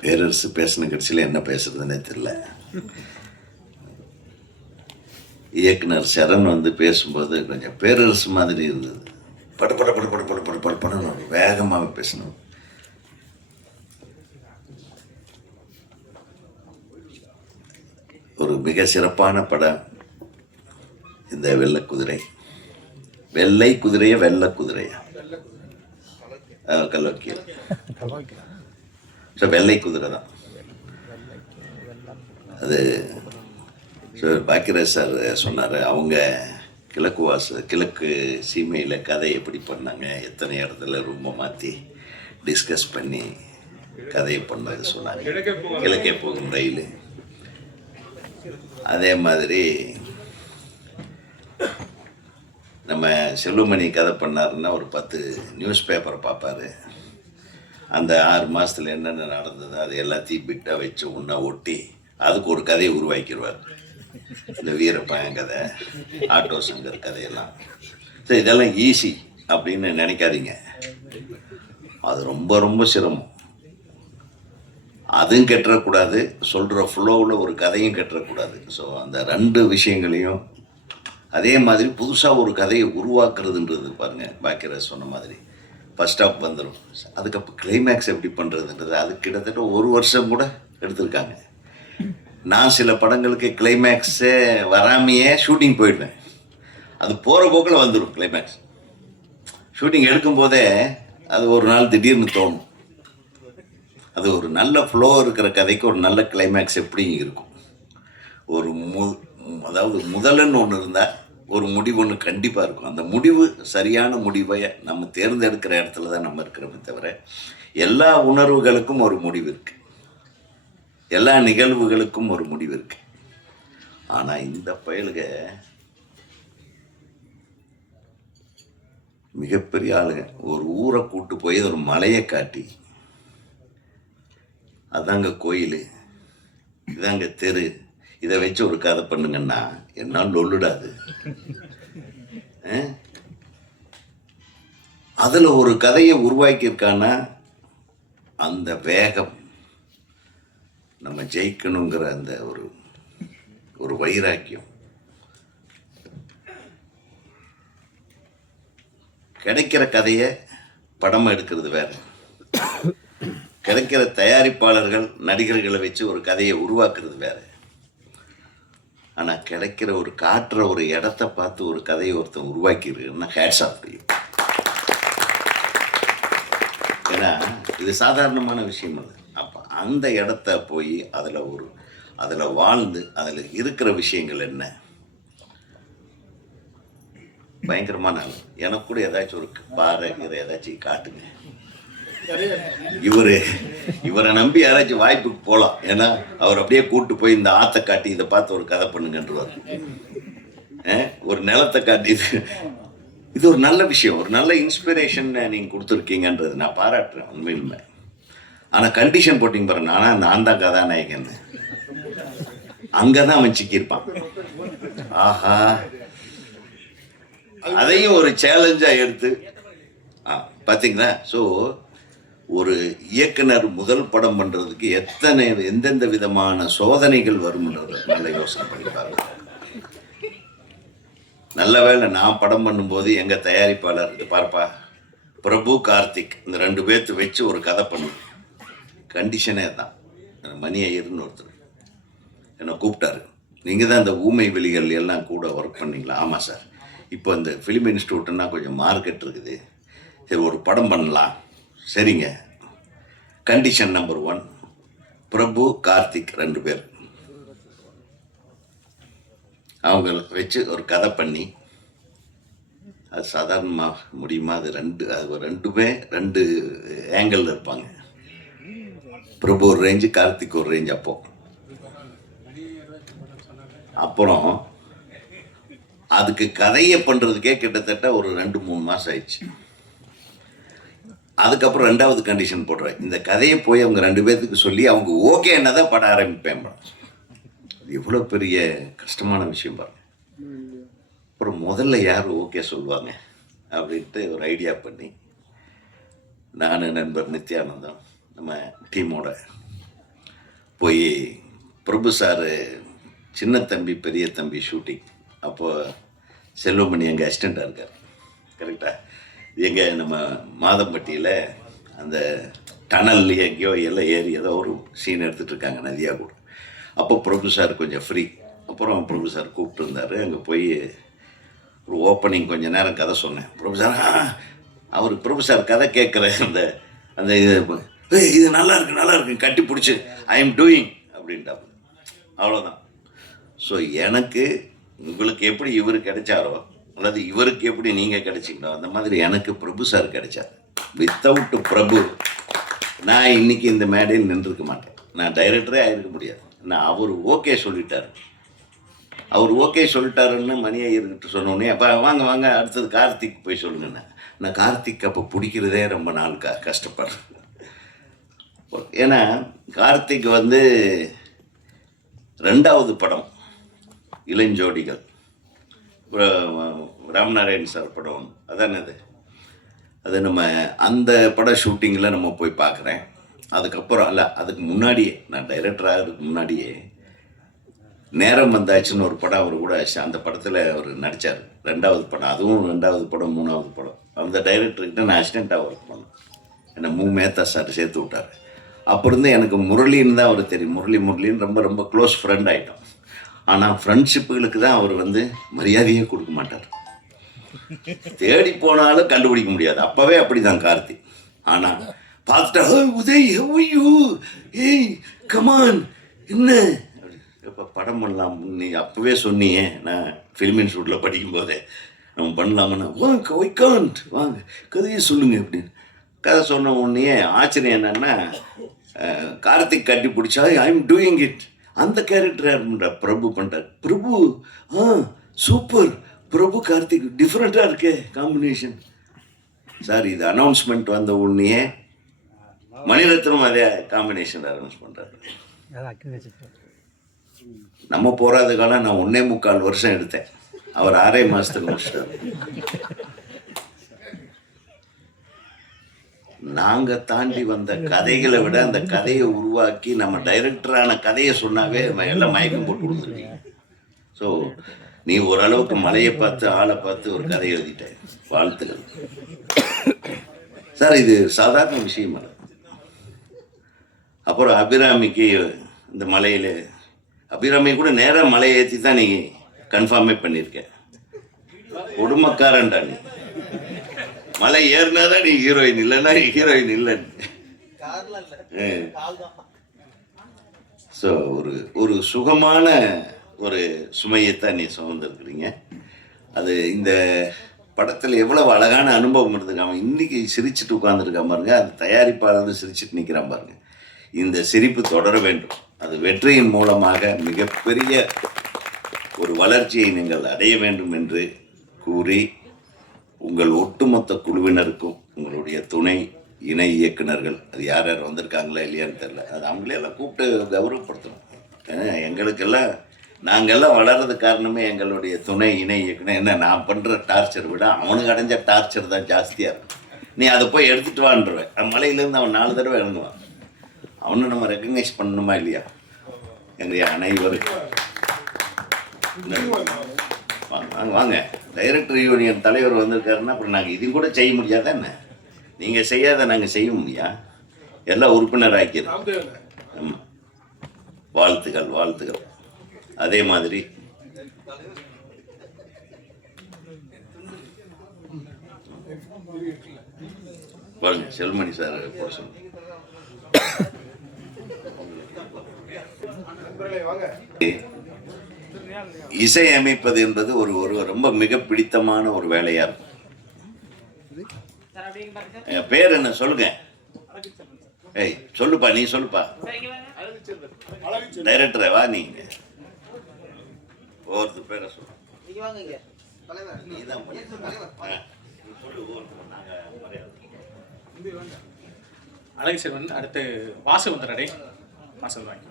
பேரரசு பேசின கட்சியில் என்ன பேசுறதுன்னே தெரியல. இயக்குனர் சரண் வந்து பேசும்போது கொஞ்சம் பேரரசு மாதிரி இருந்தது. பட பட பட பட பட பட பட படன்னு வேகமாக பேசணும் ஒரு மிக சிறப்பான படம் இந்த வெள்ளை குதிரை. வெள்ளை குதிரையா வெள்ளை குதிரையா? அஹ் ஸோ வெள்ளை குதிரை தான். அது ஸோ பாக்கியராஜ் சார் சொன்னார் அவங்க கிழக்கு வாச கிழக்கு சீமையில் கதை எப்படி பண்ணாங்க எத்தனை இடத்துல ரூமை மாற்றி டிஸ்கஸ் பண்ணி கதையை பண்ணது சொன்னாங்க கிழக்கே போகும் ரயில். அதே மாதிரி நம்ம செல்லுமணி கதை பண்ணாருன்னா ஒரு பத்து நியூஸ் பேப்பர் பார்ப்பாரு. அந்த ஆறு மாதத்தில் என்னென்ன நடந்தது அது எல்லாத்தையும் பிட்டாக வச்சு ஒன்றா ஒட்டி அதுக்கு ஒரு கதையை உருவாக்கிடுவார் இந்த வீரப்பயன் கதை ஆட்டோ சங்கர் கதையெல்லாம். சரி இதெல்லாம் ஈஸி அப்படின்னு நினைக்காதீங்க. அது ரொம்ப ரொம்ப சிரமம். அதுவும் கெட்டுறக்கூடாது சொல்கிற ஃப்ளோவில் ஒரு கதையும் கெட்டுறக்கூடாது ஸோ அந்த ரெண்டு விஷயங்களையும் அதே மாதிரி புதுசாக ஒரு கதையை உருவாக்குறதுன்றது பாருங்கள் பாக்கியராஜ் சொன்ன மாதிரி. ஃபஸ்ட் ஸ்டாப் வந்துடும் அதுக்கப்புறம் கிளைமேக்ஸ் எப்படி பண்ணுறதுன்றது அது கிட்டத்தட்ட ஒரு வருஷம் கூட எடுத்திருக்காங்க. நான் சில படங்களுக்கு கிளைமேக்ஸே வராமையே ஷூட்டிங் போயிடுவேன். அது போகிற போக்கில் வந்துடும் கிளைமேக்ஸ் ஷூட்டிங் எடுக்கும்போதே அது ஒரு நாள் திடீர்னு தோணும். அது ஒரு நல்ல ஃப்ளோ இருக்கிற கதைக்கு ஒரு நல்ல கிளைமேக்ஸ் எப்படி இருக்கும். ஒரு மு அதாவது முதலன்னு ஒன்று இருந்தால் ஒரு முடிவு ஒன்று கண்டிப்பாக இருக்கும். அந்த முடிவு சரியான முடிவை நம்ம தேர்ந்தெடுக்கிற இடத்துல தான் நம்ம இருக்கிறோமே தவிர எல்லா உணர்வுகளுக்கும் ஒரு முடிவு இருக்கு. எல்லா நிகழ்வுகளுக்கும் ஒரு முடிவு இருக்கு. ஆனால் இந்த பயலுக மிகப்பெரிய ஆளுங்க ஒரு ஊரை கூட்டு போய் ஒரு மலையை காட்டி அதாங்க கோயில் இதாங்க தெரு இதை வச்சு ஒரு கதை பண்ணுங்கன்னா என்னால் லொல்லுடாது அதில் ஒரு கதையை உருவாக்கியிருக்கானா அந்த வேகம் நம்ம ஜெயிக்கணுங்கிற அந்த ஒரு ஒரு வைராக்கியம். கிடைக்கிற கதையை படமாக எடுக்கிறது வேற. கிடைக்கிற தயாரிப்பாளர்கள் நடிகர்களை வச்சு ஒரு கதையை உருவாக்குறது வேற. ஆனால் கிடைக்கிற ஒரு காட்டுற ஒரு இடத்த பார்த்து ஒரு கதையை ஒருத்தன் உருவாக்கியிருக்குன்னா ஹேட்ஸ் ஆஃப் ஏன்னா இது சாதாரணமான விஷயம் அது. அப்போ அந்த இடத்த போய் அதில் ஒரு அதில் வாழ்ந்து அதில் இருக்கிற விஷயங்கள் என்ன? பயங்கரமான ஆள். எனக்கு கூட ஏதாச்சும் ஒரு பாறை கீரை ஏதாச்சும் காட்டுங்க. இவரு இவரை நம்பி யாராச்சும் வாய்ப்புக்கு போகலாம் ஏன்னா அவர் அப்படியே கூட்டு போய் இந்த ஆத்தை காட்டி இதை பார்த்து ஒரு கதை பண்ணுங்கன்றவர். ஒரு நிலத்தை காட்டி இது. இது ஒரு நல்ல விஷயம். ஒரு நல்ல இன்ஸ்பிரேஷன் நீங்கள் கொடுத்துருக்கீங்கன்றது நான் பாராட்டுறேன் உண்மையிலுமே. ஆனால் கண்டிஷன் போட்டிங்க பாருங்க. ஆனால் நான் தான் கதாநாயகன். அங்கே தான் அவன் சிக்கியிருப்பான். ஆஹா. அதையும் ஒரு சேலஞ்சாக எடுத்து ஆ பார்த்தீங்களா ஸோ ஒரு இயக்குனர் முதல் படம் பண்ணுறதுக்கு எத்தனை எந்தெந்த விதமான சோதனைகள் வரும்ன்றது நல்ல யோசனை பண்ணி பாருங்க. நல்ல வேளை நான் படம் பண்ணும்போது எங்கள் தயாரிப்பாளர் இது பார்ப்பா பிரபு கார்த்திக் இந்த ரெண்டு பேர்த்து வச்சு ஒரு கதை பண்ணு கண்டிஷனே தான் மணி ஐயர்னு ஒருத்தர் என்னை கூப்பிட்டாரு. நீங்கள் தான் இந்த ஊமை வெளிகள் எல்லாம் கூட ஒர்க் பண்ணீங்களா? ஆமாம் சார். இப்போ இந்த ஃபிலிம் இன்ஸ்டியூட்னா கொஞ்சம் மார்க்கெட் இருக்குது. சரி ஒரு படம் பண்ணலாம். சரிங்க. Condition number one Prabhu Karthik ரெண்டு பேர். அவங்க வச்சு ஒரு கதை பண்ணி அது சாதாரணமாக முடியுமா? அது ரெண்டு அது ரெண்டுமே ரெண்டு ஆங்கிளில் இருப்பாங்க. பிரபு ஒரு ரேஞ்சு கார்த்திக் ஒரு ரேஞ்ச் அப்போ. அப்புறம் அதுக்கு கதையை பண்ணுறதுக்கே கிட்டத்தட்ட ஒரு ரெண்டு மூணு மாதம் ஆயிடுச்சு. அதுக்கப்புறம் ரெண்டாவது கண்டிஷன் போடுறேன். இந்த கதையை போய் அவங்க ரெண்டு பேர்த்துக்கு சொல்லி அவங்க ஓகே என்ன தான் பட ஆரம்பிப்பேன் படம். எவ்வளோ பெரிய கஷ்டமான விஷயம் பாருங்க. அப்புறம் முதல்ல யார் ஓகே சொல்லுவாங்க? அப்படின்ட்டு ஒரு ஐடியா பண்ணி நான் நண்பர் நித்யானந்தம் நம்ம டீமோட போய் பிரபு சார் சின்ன தம்பி பெரிய தம்பி ஷூட்டிங் அப்போது செல்வமணி எங்கள் அசிஸ்டண்ட்டாக இருக்கார். கரெக்டாக எங்கள் நம்ம மாதம்பட்டியில் அந்த டனல்லையே எங்கேயோ எல்லாம் ஏறி ஏதோ ஒரு சீன் எடுத்துகிட்டு இருக்காங்க நதியா கூட. அப்போ ப்ரொஃபஸர் கொஞ்சம் ஃப்ரீ அப்புறம் பிரபு கூப்பிட்டுருந்தார் அங்கே போய் ஒரு ஓப்பனிங் கொஞ்சம் நேரம் கதை சொன்னேன். பிரபு அவர் ப்ரொஃபஸர் கதை கேட்குற அந்த அந்த இது இது நல்லா இருக்கு நல்லா இருக்கு கட்டி பிடிச்சி. ஐ எம் டூயிங் அப்படின்ட்டாங்க அவ்வளோதான் ஸோ எனக்கு உங்களுக்கு எப்படி இவர் கிடைச்சாரோ அல்லது இவருக்கு எப்படி நீங்கள் கிடைச்சிங்களோ அந்த மாதிரி எனக்கு பிரபு சார் கிடைச்சார். வித்தவுட் பிரபு நான் இன்னைக்கு இந்த மேடையில் நின்றுருக்க மாட்டேன். நான் டைரக்டரே ஆகிருக்க முடியாது. நான் அவர் ஓகே சொல்லிட்டார். அவர் ஓகே சொல்லிட்டாருன்னு மணி ஐயர்கிட்ட சொன்னோடனே அப்போ வாங்க வாங்க அடுத்தது கார்த்திக் போய் சொல்லுங்கண்ணே நான் கார்த்திக் அப்போ பிடிக்கிறதே ரொம்ப நாள் க கஷ்டப்படுறேன். ஏன்னா கார்த்திக் வந்து ரெண்டாவது படம் இளஞ்சோடிகள். ராம்நாராயண் சார் படம். அதானே அது அது நம்ம அந்த பட ஷூட்டிங்கில் நம்ம போய் பார்க்குறேன். அதுக்கப்புறம் அல்ல அதுக்கு முன்னாடியே நான் டைரக்டர் ஆகிறதுக்கு முன்னாடியே நேரம் வந்தாச்சுன்னு ஒரு படம் அவர் கூட அந்த படத்தில் அவர் நடித்தார் ரெண்டாவது படம் அதுவும் ரெண்டாவது படம் மூணாவது படம். அந்த டைரக்டர்கிட்ட நான் அசிஸ்டண்ட்டாக ஒர்க் பண்ணேன். என்னை மூ மேத்தா சார் சேர்த்து விட்டார். அப்போ இருந்து எனக்கு முரளின்னு தான் அவர் தெரியும். முரளி முரளின்னு ரொம்ப ரொம்ப க்ளோஸ் ஃப்ரெண்ட் ஆகிட்டோம் ஆனால் ஃப்ரெண்ட்ஷிப்புகளுக்கு தான் அவர் வந்து மரியாதையே கொடுக்க மாட்டார். தேடி போனாலும் கண்டுபிடிக்க முடியாது. அப்போவே அப்படி தான் கார்த்தி. ஆனால் பார்த்துட்டா உதய் ஐயோ ஏய் கமான் என்ன? இப்போ படம் பண்ணலாம் நீ அப்போவே சொன்னியே நான் ஃபிலிம் இன்ஸ்டியூட்டில் படிக்கும்போதே. நம்ம பண்ணலாமன்னா வாங்க ஒய்கான்ட் வாங்க கதையை சொல்லுங்க அப்படின்னு. கதை சொன்ன உடனே ஆச்சரியம் என்னன்னா கார்த்திக் கட்டி பிடிச்சா ஐ எம் டூயிங் இட் அந்த கேரக்டர் யாருன்ற பிரபு பண்ணுறார் பிரபு ஆ சூப்பர் பிரபு கார்த்திக் டிஃப்ரெண்ட்டாக இருக்கே காம்பினேஷன் சார் இது அனௌன்ஸ்மெண்ட் வந்த உடனே மணிரத்னம் அதே காம்பினேஷன் அனௌன்ஸ் பண்ணுறாரு நம்ம போராத காலம் நான் ஒன்னே முக்கால் வருஷம் எடுத்தேன். அவர் ஆறே மாசத்துல முடிச்சிட்டார். நாங்க தாண்டி வந்த கதைகளை விட அந்த கதையை உருவாக்கி நம்ம டைரக்டரான கதையை சொன்னாவே எல்லாம் மயக்கம் போட்டு கொடுத்துருக்கீங்க ஸோ நீ ஓரளவுக்கு மலையை பார்த்து ஆளை பார்த்து ஒரு கதை எழுதிட்ட வாழ்த்துக்கள் சார் இது சாதாரண விஷயம் அப்புறம் அபிராமிக்கு இந்த மலையில் அபிராமி கூட நேராக மலை ஏற்றி தான் நீ கன்ஃபார்மே பண்ணியிருக்க. குடும்பக்காரன்டா நீ. மலை ஏறினா தான் நீ ஹீரோயின் இல்லைன்னா ஹீரோயின் இல்லைன்னு. ஸோ ஒரு ஒரு சுகமான ஒரு சுமையைத்தான் நீ சுமந்துருக்குறீங்க. அது இந்த படத்தில் எவ்வளவு அழகான அனுபவம் இருந்துங்க. அவன் சிரிச்சுட்டு சிரிச்சிட்டு உட்காந்துருக்கான் பாருங்க. அது தயாரிப்பாளர் சிரிச்சுட்டு நிற்கிறான் பாருங்க. இந்த சிரிப்பு தொடர வேண்டும். அது வெற்றியின் மூலமாக மிகப்பெரிய ஒரு வளர்ச்சியை நீங்கள் அடைய வேண்டும் என்று கூறி உங்கள் ஒட்டுமொத்த குழுவினருக்கும் உங்களுடைய துணை இணை இயக்குனர்கள் அது யார் யார் வந்திருக்காங்களா இல்லையான்னு தெரில அது அவங்களே எல்லாம் கூப்பிட்டு கௌரவப்படுத்தணும். ஏன்னா எங்களுக்கெல்லாம் நாங்கெல்லாம் வளர்றது காரணமே எங்களுடைய துணை இணை இயக்குனர். என்ன நான் பண்ணுற டார்ச்சர் விட அவனுக்கு அடைஞ்ச டார்ச்சர் தான் ஜாஸ்தியாக இருக்கும் நீ அதை போய் எடுத்துட்டு வான்றுவேன். மலையிலேருந்து அவன் நாலு தடவை இறங்குவான். அவனை நம்ம ரெக்கக்னைஸ் பண்ணணுமா இல்லையா? எங்களுடைய அனைவருக்கும் வாங்க வாங்க வாங்க. டைரக்டர் யூனியன் தலைவர் வந்திருக்காருன்னா அப்புறம் நாங்கள் இதையும் கூட செய்ய முடியாதா என்ன? நீங்கள் செய்யாத நாங்கள் செய்ய முடியா? எல்லாம் உறுப்பினர் ஆக்கிடுறோம் ஆமாம் வாழ்த்துக்கள் வாழ்த்துக்கள். அதே மாதிரி. பாருங்க செல்மணி சார் போட சொல்லுங்க. இசை அமைப்பது என்பது ஒரு ஒரு ரொம்ப மிக பிடித்தமான ஒரு வேலையா இருக்கும். என் பேர் என்ன சொல்லுங்க? ஏய் சொல்லுப்பா நீ சொல்லுப்பா. டைரக்டரே வா நீங்க. ஒவ்வொருத்தர் பேரை சொல்லு. நீ தான் சொல்லு ஒவ்வொருத்தர் நாங்க மரியாதை. அழகு செல்வன் அடுத்து வாசு வந்துடுறடே வாசல் வாங்கி